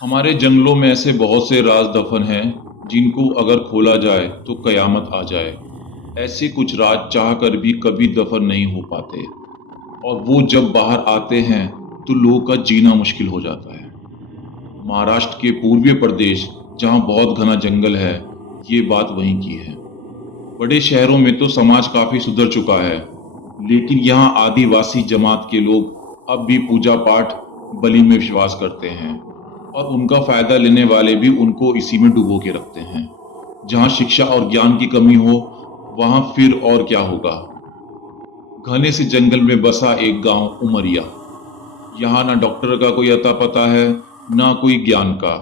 हमारे जंगलों में ऐसे बहुत से राज दफन हैं जिनको अगर खोला जाए तो कयामत आ जाए। ऐसे कुछ राज चाह कर भी कभी दफन नहीं हो पाते और वो जब बाहर आते हैं तो लोगों का जीना मुश्किल हो जाता है। महाराष्ट्र के पूर्वी प्रदेश जहाँ बहुत घना जंगल है, ये बात वहीं की है। बड़े शहरों में तो समाज काफी सुधर चुका है, लेकिन यहाँ आदिवासी जमात के लोग अब भी पूजा पाठ, बलि में विश्वास करते हैं और उनका फायदा लेने वाले भी उनको इसी में डुबो के रखते हैं। जहाँ शिक्षा और ज्ञान की कमी हो, वहाँ फिर और क्या होगा। घने से जंगल में बसा एक गांव उमरिया। यहाँ ना डॉक्टर का कोई अता पता है, ना कोई ज्ञान का।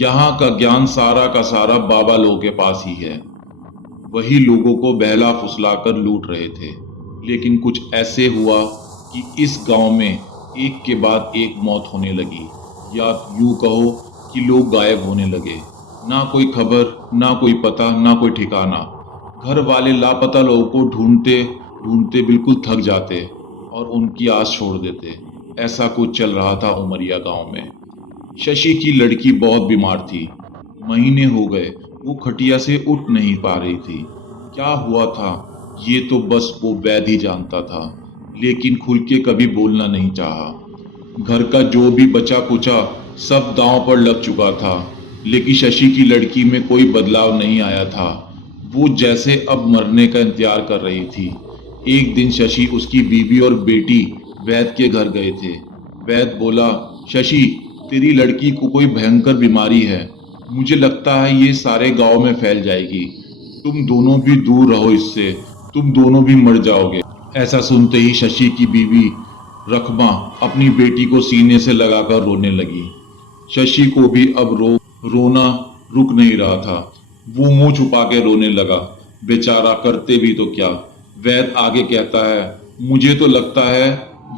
यहाँ का ज्ञान सारा का सारा बाबा लोगों के पास ही है। वही लोगों को बहला फुसला कर लूट रहे थे। लेकिन कुछ ऐसे हुआ कि इस गांव में एक के बाद एक मौत होने लगी, या यूं कहो कि लोग गायब होने लगे। ना कोई खबर, ना कोई पता, ना कोई ठिकाना। घर वाले लापता लोगों को ढूंढते ढूंढते बिल्कुल थक जाते और उनकी आस छोड़ देते। ऐसा कुछ चल रहा था उमरिया गांव में। शशि की लड़की बहुत बीमार थी। महीने हो गए वो खटिया से उठ नहीं पा रही थी। क्या हुआ था ये तो बस वो वैद्य ही जानता था, लेकिन खुल के कभी बोलना नहीं चाहा। घर का जो भी बचा कुचा सब दांव पर लग चुका था, लेकिन शशि की लड़की में कोई बदलाव नहीं आया था। वो जैसे अब मरने का इंतजार कर रही थी। एक दिन शशि, उसकी बीवी और बेटी वैद्य के घर गए थे। वैद्य बोला, शशि, तेरी लड़की को कोई भयंकर बीमारी है। मुझे लगता है ये सारे गांव में फैल जाएगी। तुम दोनों भी दूर रहो इससे, तुम दोनों भी मर जाओगे। ऐसा सुनते ही शशि की बीवी रखमा अपनी बेटी को सीने से लगाकर रोने लगी। शशि को भी अब रोना रुक नहीं रहा था। वो मुंह छुपा के रोने लगा। बेचारा, करते भी तो क्या। वैद्य आगे कहता है, मुझे तो लगता है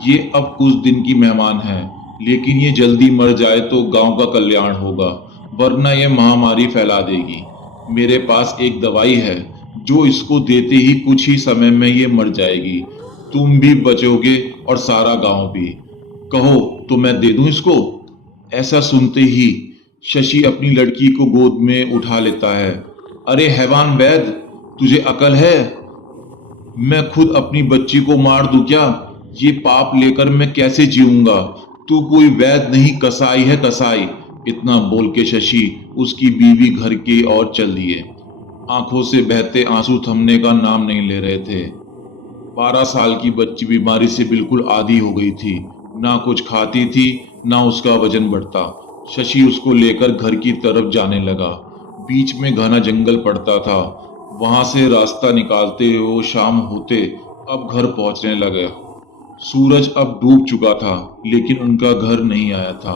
ये अब कुछ दिन की मेहमान है, लेकिन ये जल्दी मर जाए तो गांव का कल्याण होगा, वरना ये महामारी फैला देगी। मेरे पास एक दवाई है, जो इसको देते ही कुछ ही समय में ये मर जाएगी। तुम भी बचोगे और सारा गांव भी। कहो तो मैं दे दूं इसको। ऐसा सुनते ही शशि अपनी लड़की को गोद में उठा लेता है। अरे हैवान वैद्य, तुझे अकल है? मैं खुद अपनी बच्ची को मार दूं क्या? ये पाप लेकर मैं कैसे जीऊंगा? तू कोई वैद्य नहीं, कसाई है, कसाई। इतना बोल के शशि उसकी बीवी घर की ओर चल दिए। आंखों से बहते आंसू थमने का नाम नहीं ले रहे थे। 12 साल की बच्ची बीमारी से बिल्कुल आधी हो गई थी। ना कुछ खाती थी, ना उसका वजन बढ़ता। शशि उसको लेकर घर की तरफ जाने लगा। बीच में घना जंगल पड़ता था। वहां से रास्ता निकालते हुए वो शाम होते अब घर पहुंचने लगा। सूरज अब डूब चुका था, लेकिन उनका घर नहीं आया था।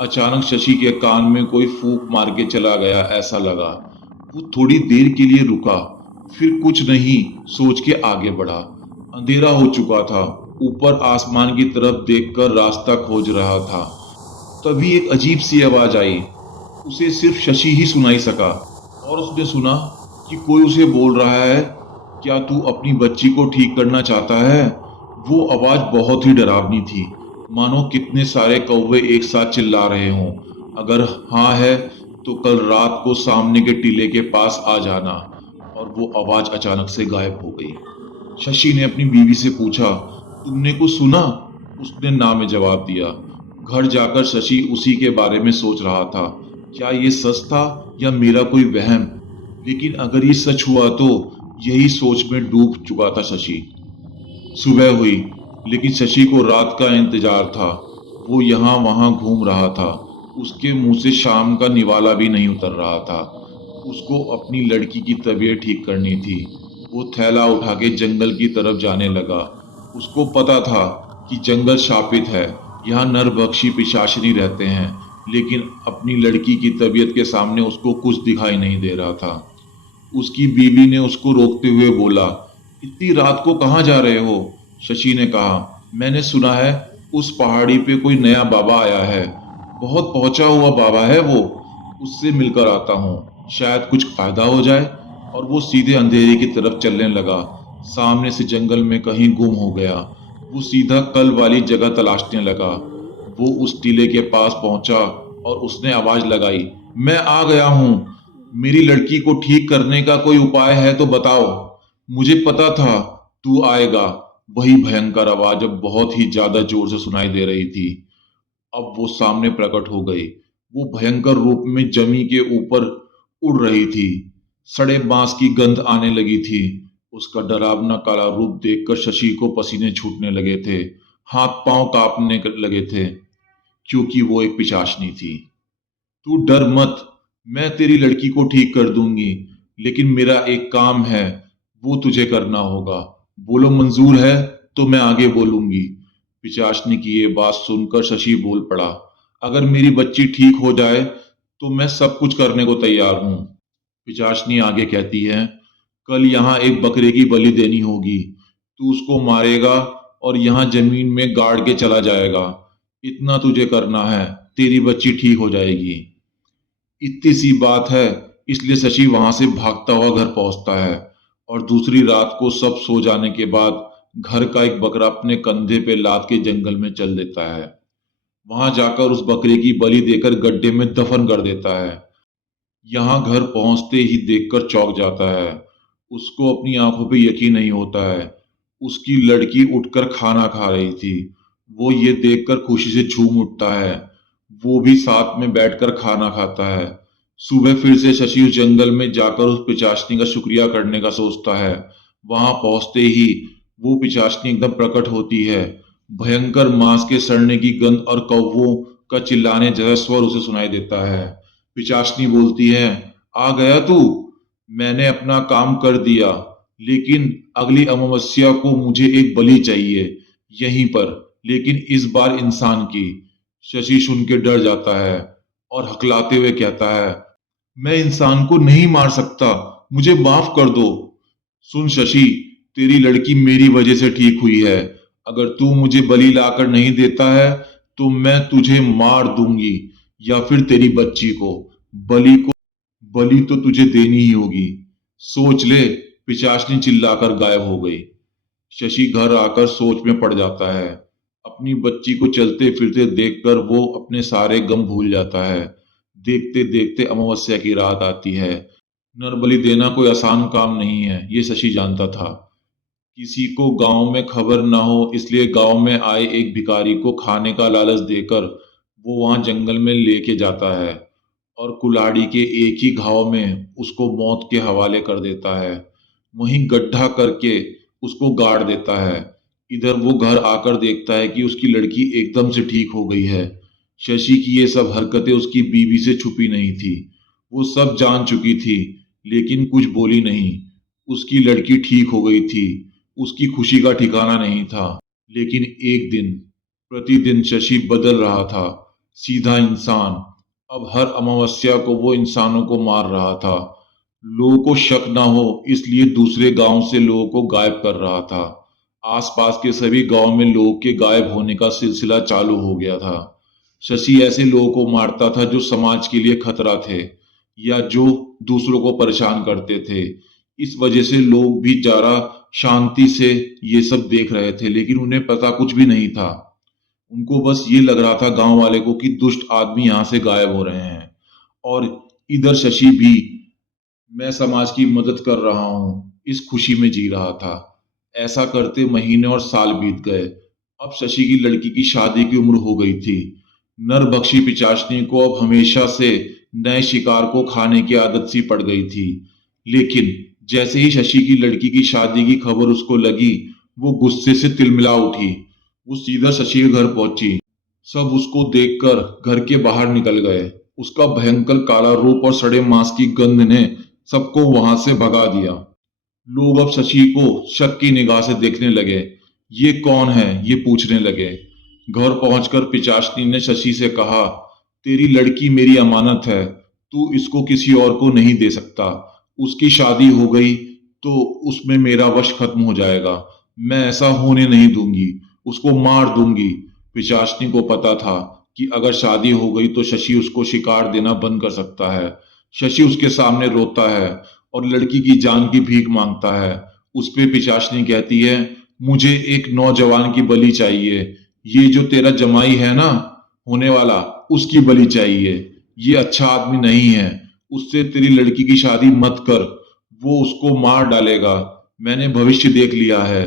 अचानक शशि के कान में कोई फूंक मार के चला गया ऐसा लगा। वो थोड़ी देर के लिए रुका, फिर कुछ नहीं सोच के आगे बढ़ा। अंधेरा हो चुका था। ऊपर आसमान की तरफ देखकर रास्ता खोज रहा था। तभी एक अजीब सी आवाज आई। उसे सिर्फ शशि ही सुनाई सका और उसने सुना कि कोई उसे बोल रहा है, क्या तू अपनी बच्ची को ठीक करना चाहता है? वो आवाज बहुत ही डरावनी थी, मानो कितने सारे कौवे एक साथ चिल्ला रहे हों। अगर हाँ है तो कल रात को सामने के टीले के पास आ जाना। और वो आवाज अचानक से गायब हो गई। शशि ने अपनी बीवी से पूछा, तुमने कुछ सुना? उसने ना में जवाब दिया। घर जाकर शशि उसी के बारे में सोच रहा था। क्या ये सच था या मेरा कोई वहम? लेकिन अगर ये सच हुआ तो यही सोच में डूब चुका था शशि। सुबह हुई, लेकिन शशि को रात का इंतजार था। वो यहाँ वहां घूम रहा था। उसके मुंह से शाम का निवाला भी नहीं उतर रहा था। उसको अपनी लड़की की तबीयत ठीक करनी थी। वो थैला उठा के जंगल की तरफ जाने लगा। उसको पता था कि जंगल शापित है, यहाँ नरभक्षी पिशाचिनी रहते हैं, लेकिन अपनी लड़की की तबीयत के सामने उसको कुछ दिखाई नहीं दे रहा था। उसकी बीवी ने उसको रोकते हुए बोला, इतनी रात को कहाँ जा रहे हो? शशि ने कहा, मैंने सुना है उस पहाड़ी पे कोई नया बाबा आया है। बहुत पहुंचा हुआ बाबा है वो। उससे मिलकर आता हूँ, शायद कुछ फायदा हो जाए। और वो सीधे अंधेरे की तरफ चलने लगा। सामने से जंगल में कहीं गुम हो गया। वो सीधा कल वाली जगह तलाशने लगा। वो उस टीले के पास पहुंचा और उसने आवाज लगाई, मैं आ गया हूं। मेरी लड़की को ठीक करने का कोई उपाय है तो बताओ। मुझे पता था तू आएगा। वही भयंकर आवाज अब बहुत ही ज्यादा जोर से सुनाई दे रही थी। अब वो सामने प्रकट हो गई। वो भयंकर रूप में जमी के ऊपर उड़ रही थी। सड़े बांस की गंध आने लगी थी। उसका डरावना काला रूप देखकर शशि को पसीने छूटने लगे थे। हाथ पांव कांपने लगे थे, क्योंकि वो एक पिशाचनी थी। तू डर मत, मैं तेरी लड़की को ठीक कर दूंगी, लेकिन मेरा एक काम है, वो तुझे करना होगा। बोलो मंजूर है तो मैं आगे बोलूंगी। पिशाचनी की ये बात सुनकर शशि बोल पड़ा, अगर मेरी बच्ची ठीक हो जाए तो मैं सब कुछ करने को तैयार हूं। पिशाचनी आगे कहती है, कल यहाँ एक बकरे की बलि देनी होगी। तू उसको मारेगा और यहाँ जमीन में गाड़ के चला जाएगा। इतना तुझे करना है, तेरी बच्ची ठीक हो जाएगी। इतनी सी बात है, इसलिए शशि वहां से भागता हुआ घर पहुंचता है और दूसरी रात को सब सो जाने के बाद घर का एक बकरा अपने कंधे पे लाद के जंगल में चल देता है। वहां जाकर उस बकरे की बलि देकर गड्ढे में दफन कर देता है। यहाँ घर पहुंचते ही देखकर चौंक जाता है। उसको अपनी आंखों पे यकीन नहीं होता है। उसकी लड़की उठकर खाना खा रही थी। वो ये देखकर खुशी से झूम उठता है। वो भी साथ में बैठकर खाना खाता है। सुबह फिर से शशि उस जंगल में जाकर उस पिचाशनी का शुक्रिया करने का सोचता है। वहां पहुंचते ही वो पिचाशनी एकदम प्रकट होती है। भयंकर मांस के सड़ने की गंध और कौवों का चिल्लाने जैसा स्वर उसे सुनाई देता है। पिचाशनी बोलती है, आ गया तू। मैंने अपना काम कर दिया, लेकिन अगली अमावस्या को मुझे एक बलि चाहिए, यहीं पर, लेकिन इस बार इंसान की। शशि सुन के डर जाता है और हकलाते हुए कहता है, मैं इंसान को नहीं मार सकता, मुझे माफ कर दो। सुन शशि, तेरी लड़की मेरी वजह से ठीक हुई है। अगर तू मुझे बलि लाकर नहीं देता है तो मैं तुझे मार दूंगी, या फिर तेरी बच्ची को। बलि को बलि तो तुझे देनी ही होगी। सोच ले। पिशाचनी चिल्लाकर गायब हो गई। शशि घर आकर सोच में पड़ जाता है। अपनी बच्ची को चलते फिरते देखकर वो अपने सारे गम भूल जाता है। देखते देखते अमावस्या की रात आती है। नरबलि देना कोई आसान काम नहीं है, ये शशि जानता था। किसी को गांव में खबर ना हो, इसलिए गांव में आए एक भिखारी को खाने का लालच देकर वो वहां जंगल में लेके जाता है और कुल्हाड़ी के एक ही घाव में उसको मौत के हवाले कर देता है। वहीं गड्ढा करके उसको गाड़ देता है। इधर वो घर आकर देखता है कि उसकी लड़की एकदम से ठीक हो गई है। शशि की ये सब हरकतें उसकी बीवी से छुपी नहीं थी। वो सब जान चुकी थी, लेकिन कुछ बोली नहीं। उसकी लड़की ठीक हो गई थी। उसकी खुशी का ठिकाना नहीं था। लेकिन एक दिन, प्रतिदिन शशि बदल रहा था। सीधा इंसान। अब हर अमावस्या को वो इंसानों को मार रहा था। लोगों को शक ना हो इसलिए दूसरे गांव से लोगों को गायब कर रहा था। आसपास के सभी गांव में लोगों के गायब होने का सिलसिला चालू हो गया था। शशि ऐसे लोगों को मारता था जो समाज के लिए खतरा थे या जो दूसरों को परेशान करते थे। इस वजह से लोग भी जरा शांति से ये सब देख रहे थे, लेकिन उन्हें पता कुछ भी नहीं था। उनको बस ये लग रहा था गांव वाले को कि दुष्ट आदमी यहाँ से गायब हो रहे हैं। और इधर शशि भी, मैं समाज की मदद कर रहा हूँ, इस खुशी में जी रहा था। ऐसा करते महीने और साल बीत गए। अब शशि की लड़की की शादी की उम्र हो गई थी। नरभक्षी पिशाचनी को अब हमेशा से नए शिकार को खाने की आदत सी पड़ गई थी। लेकिन जैसे ही शशि की लड़की की शादी की खबर उसको लगी, वो गुस्से से तिलमिला उठी। वो सीधा शशि के घर पहुंची। सब उसको देखकर घर के बाहर निकल गए। उसका भयंकर काला रूप और सड़े मांस की गंध ने सबको वहां से भगा दिया। लोग अब शशि को शक की निगाह से देखने लगे। ये कौन है, ये पूछने लगे। घर पहुंचकर पिचाशनी ने शशि से कहा, तेरी लड़की मेरी अमानत है, तू इसको किसी और को नहीं दे सकता। उसकी शादी हो गई तो उसमें मेरा वश खत्म हो जाएगा। मैं ऐसा होने नहीं दूंगी, उसको मार दूंगी। पिचाशनी को पता था कि अगर शादी हो गई तो शशि उसको शिकार देना बंद कर सकता है। शशि उसके सामने रोता है और लड़की की जान की भीख मांगता है। उस पे पिशाचनी कहती है, मुझे एक नौजवान की बलि चाहिए। ये जो तेरा जमाई है ना, होने वाला उसकी बलि चाहिए। ये अच्छा आदमी नहीं है, उससे तेरी लड़की की शादी मत कर, वो उसको मार डालेगा, मैंने भविष्य देख लिया है।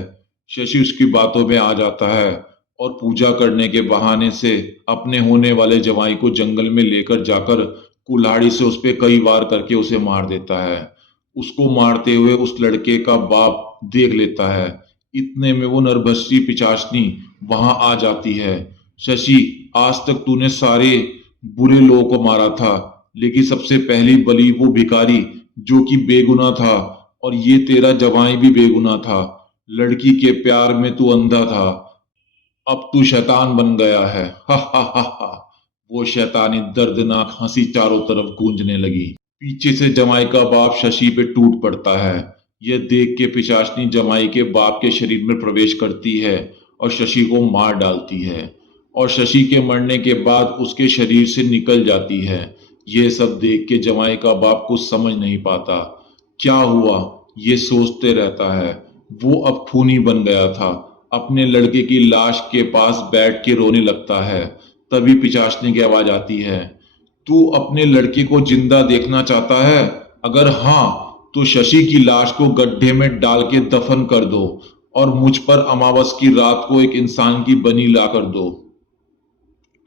शशि उसकी बातों में आ जाता है और पूजा करने के बहाने से अपने होने वाले जवाई को जंगल में लेकर जाकर कुल्हाड़ी से उस पे कई वार करके उसे मार देता है। उसको मारते हुए उस लड़के का बाप देख लेता है। इतने में वो नरभक्षी पिशाचनी वहां आ जाती है। शशि, आज तक तूने सारे बुरे लोगों को मारा था, लेकिन सबसे पहली बलि वो भिखारी जो कि बेगुनाह था, और ये तेरा जवाई भी बेगुनाह था। लड़की के प्यार में तू अंधा था, अब तू शैतान बन गया है। हा हा हा हा। वो शैतानी दर्दनाक हंसी चारों तरफ गूंजने लगी। पीछे से जमाई का बाप शशि पे टूट पड़ता है। यह देख के पिशाचनी जमाई के बाप के शरीर में प्रवेश करती है और शशि को मार डालती है, और शशि के मरने के बाद उसके शरीर से निकल जाती है। यह सब देख के जमाई का बाप कुछ समझ नहीं पाता। क्या हुआ ये सोचते रहता है। वो अब खूनी बन गया था। अपने लड़के की लाश के पास बैठ के रोने लगता है। तभी पिशाचनी की आवाज आती है, तू अपने लड़के को जिंदा देखना चाहता है? अगर हाँ, तो शशि की लाश को गड्ढे में डाल के दफन कर दो और मुझ पर अमावस की रात को एक इंसान की बलि ला कर दो।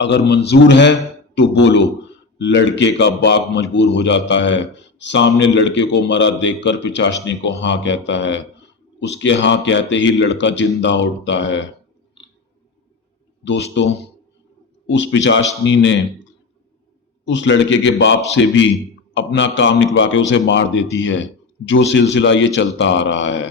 अगर मंजूर है तो बोलो। लड़के का बाप मजबूर हो जाता है। सामने लड़के को मरा देखकर पिशाचनी को हाँ कहता है। उसके हाँ कहते ही लड़का जिंदा उठता है। दोस्तों, उस पिशाचनी ने उस लड़के के बाप से भी अपना काम निकलवा के उसे मार देती है। जो सिलसिला ये चलता आ रहा है।